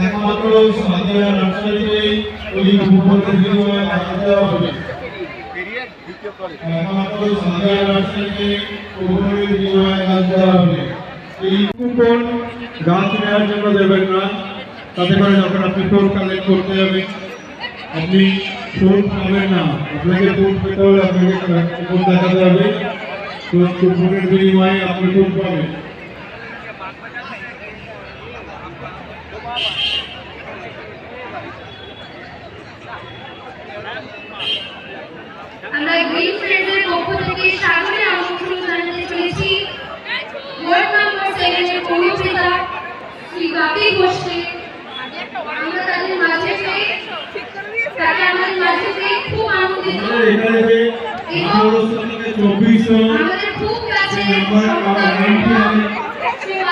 একমাত্র সাদিয়া নার্সারিতে ওই দেওয়া হবে একমাত্র সাদিয়া নার্সারিতে হবে এই কুপন গাছ নেওয়ার জন্য দেবেন না তাতে করে যখন আপনি টোল করতে যাবেন আপনি পাবেন না আপনাকে টোল পেতে হলে আপনাকে দেখাতে হবে তো কুপনের বিনিময়ে আপনি পাবেন। আমরা গ্রিন ফ্রেন্ডের পক্ষ থেকে সাগরে আমন্ত্রণ জানাতে চলেছি। ওয়ার্ড নাম্বার সেভেনের পরিচিতা শ্রী বাপি ঘোষকে। আমরা তাদের মাঝে তাকে আমাদের মাঝে খুব আনন্দিত আমাদের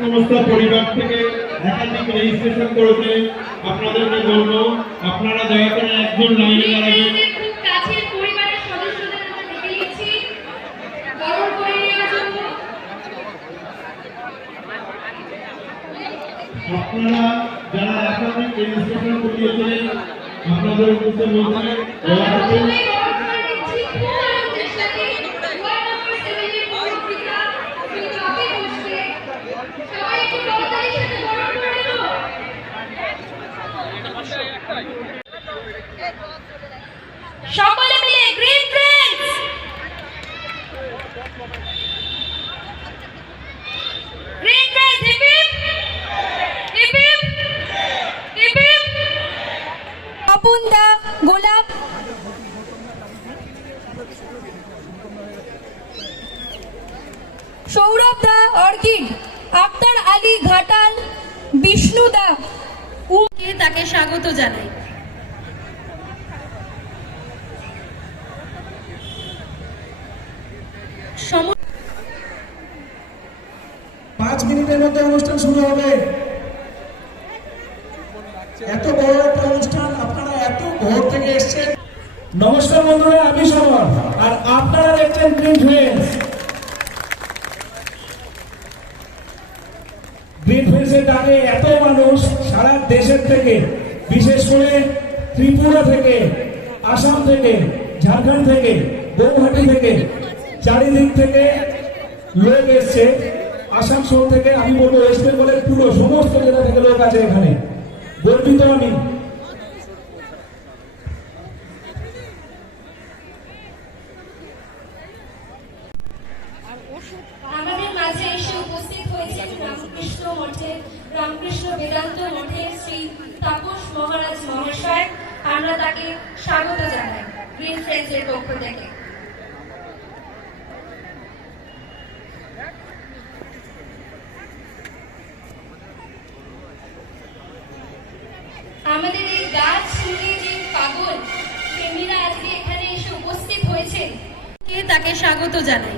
সমস্ত পরিবার থেকে একাধিক রেজিস্ট্রেশন করেছে। আপনাদেরকে বলব আপনারা দয়া করে একজন লাইনে দাঁড়াবেন আপনারা যারা একাধিক রেজিস্ট্রেশন করিয়েছেন আপনাদের উদ্দেশ্যে বলছি সকলে মিলে green friends green friends hip hip hip hip hip Tapan da গোলাপ। সৌরভ দা অর্কিড। আক্তার আলী ঘাটাল বিষ্ণু দা। তাকে স্বাগত জানাই? পাঁচ মিনিটের মধ্যে অনুষ্ঠান শুরু হবে এত বড় একটা অনুষ্ঠান আপনারা এত ভোর থেকে এসেছেন। নমস্কার বন্ধুরা, আমি সমর আর আপনারা দেখছেন গ্রিন ফ্রেন্ডস গ্রিন ডাকে এত মানুষ সারা দেশের থেকে, বিশেষ করে ত্রিপুরা থেকে, আসাম থেকে, ঝাড়খণ্ড থেকে, গৌহাটি থেকে, চারিদিক থেকে লোক এসছে। আসানসোল থেকে, আমি বলব ওয়েস্ট বেঙ্গলের পুরো সমস্ত জেলা থেকে লোক আছে এখানে। গর্বিত আমি। তাপস মহারাজ মহাশয়, আমরা তাকে স্বাগত জানাই গ্রিন ফ্রেন্ডসের পক্ষ থেকে। আমাদের এই গাছ শুনে যে পাগল, প্রেমীরা আজকে এখানে এসে উপস্থিত হয়েছেন কে তাকে স্বাগত জানাই?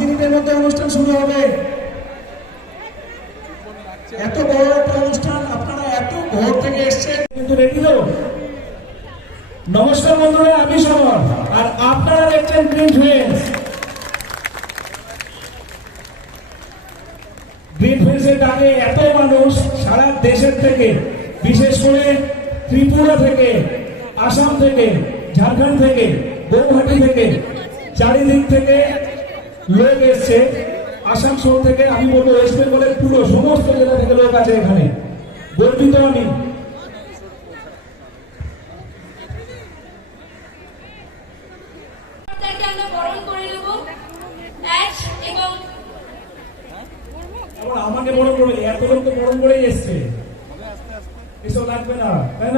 মিনিটের মধ্যে অনুষ্ঠান শুরু হবে। এত বড় একটা অনুষ্ঠান, আপনারা এত ভোর থেকে এসেছেন, কিন্তু রেডি তো নমস্কার বন্ধুরা, আমি সমর আর আপনারা দেখছেন গ্রিন ফ্রেন্ডস ডাকে এত মানুষ সারা দেশের থেকে, বিশেষ করে ত্রিপুরা থেকে, আসাম থেকে, ঝাড়খণ্ড থেকে, গৌহাটি থেকে, চারিদিক থেকে লোক এসছে। আসানসোল থেকে আমি বলব ওয়েস্ট বেঙ্গলের পুরো সমস্ত জেলা থেকে লোক আছে এখানে। গর্বিত আমি। আমাকে বরণ করে এত তো বরণ করে এসছে। এসব লাগবে না তাই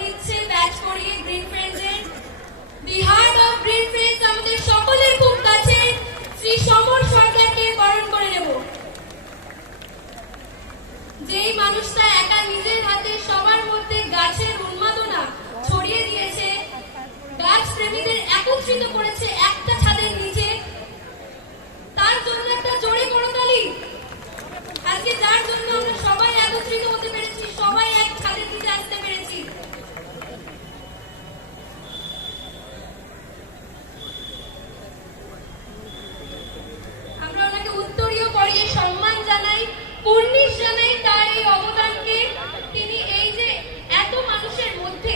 নিচ্ছে বিহার অফ গ্রিন আমাদের সকলের খুব কাছে শ্রী সমর সরকারকে বরণ করে নেব যেই মানুষটা একা নিজের হাতে সবার মধ্যে গাছের উন্মাদনা ছড়িয়ে দিয়েছে গাছ প্রেমীদের একত্রিত করেছে একটা ছাদের নিচে তার জন্য একটা জোরে করতালি আজকে যার জন্য আমরা সবাই একত্রিত হতে পেরেছি সবাই এক ছাদের নিচে আসতে পেরেছি আমরা ওনাকে উত্তরীয় পরিয়ে সম্মান জানাই কুর্নিশ জানাই তার এই অবদানকে তিনি এই যে এত মানুষের মধ্যে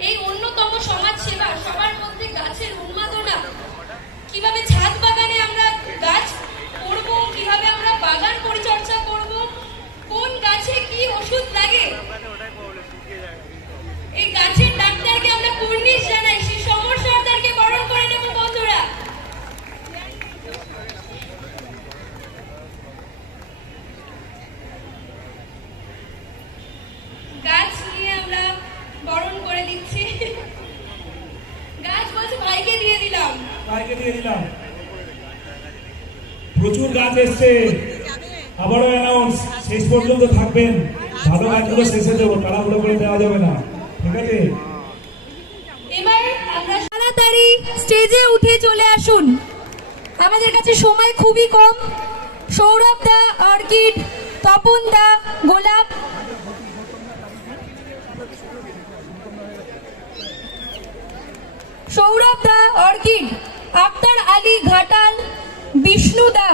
এই অন্যতম সমাজ সেবা সবার মধ্যে গাছের উন্মাদনা কীভাবে ছাদ বাগানে আমরা গাছ করব কীভাবে আমরা বাগান পরিচর্যা করব কোন গাছে ওষুধ লাগে? এই গাছের ডাক্তারকে আমরা কুর্নিশ জানাই, সেই সমর সর্দারকে বরণ করে নেব বন্ধুরা। গাছ নিয়ে আমরা বরণ করে দিচ্ছি। গাছ বলছে ভাইকে দিয়ে দিলাম। বাইকে দিয়ে দিলাম। প্রচুর গাছ এসছে। আবারও অ্যানাউন্স শেষ পর্যন্ত থাকবেন। ভালো গাছগুলো শেষে দেবো, তাড়াহুড়ো করে দেওয়া যাবে না। ঠিক আছে? স্টেজে উঠে চলে আসুন। আমাদের কাছে সময় খুবই কম। সৌরভ দা, অর্কিড, তপন দা, গোলাপ। সৌরভ দা, অর্কিড, আক্তার আলী ঘাটাল, বিষ্ণু দা।